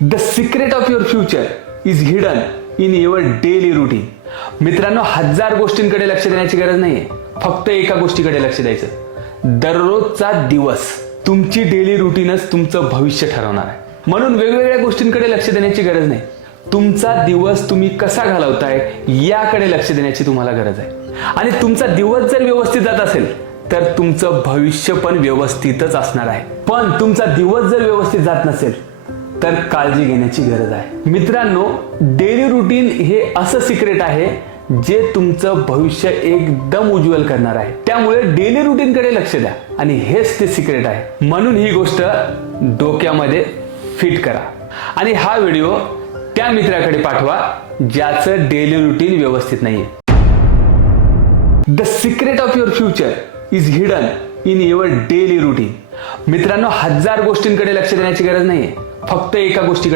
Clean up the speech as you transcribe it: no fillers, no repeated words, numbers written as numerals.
The secret of your future is hidden in your daily routine. मित्रांनो, 1000 गोष्टींकडे लक्ष देण्याची गरज नाहीये, फक्त एका गोष्टीकडे लक्ष द्यायचं. दररोजचा दिवस. तुमची डेली रुटीनच तुमचं भविष्य ठरवणार आहे. म्हणून वेगवेगळ्या गोष्टींकडे लक्ष देण्याची गरज नाही. तुमचा दिवस तुम्ही कसा घालवताय याकडे लक्ष देण्याची तुम्हाला गरज आहे. आणि तुमचा दिवस जर व्यवस्थित जात असेल तर तुमचं भविष्य पण व्यवस्थितच असणार आहे. पण तुमचा दिवस जर व्यवस्थित जात नसेल तर काळजी घेण्याची गरज आहे. मित्रांनो, डेली रुटीन हे असं सिक्रेट आहे जे तुमचं भविष्य एकदम उज्ज्वल करणार आहे. त्यामुळे डेली रुटीन कडे लक्ष द्या आणि हेच ते सिक्रेट आहे. म्हणून ही गोष्ट डोक्यामध्ये फिट करा आणि हा व्हिडिओ त्या मित्राकडे पाठवा ज्याचं डेली रुटीन व्यवस्थित नाहीये. The secret of your future is hidden in your daily routine. मित्रांनो, 1000 गोष्टींकडे लक्ष देण्याची गरज नाहीये, फक्त एका गोष्टीकडे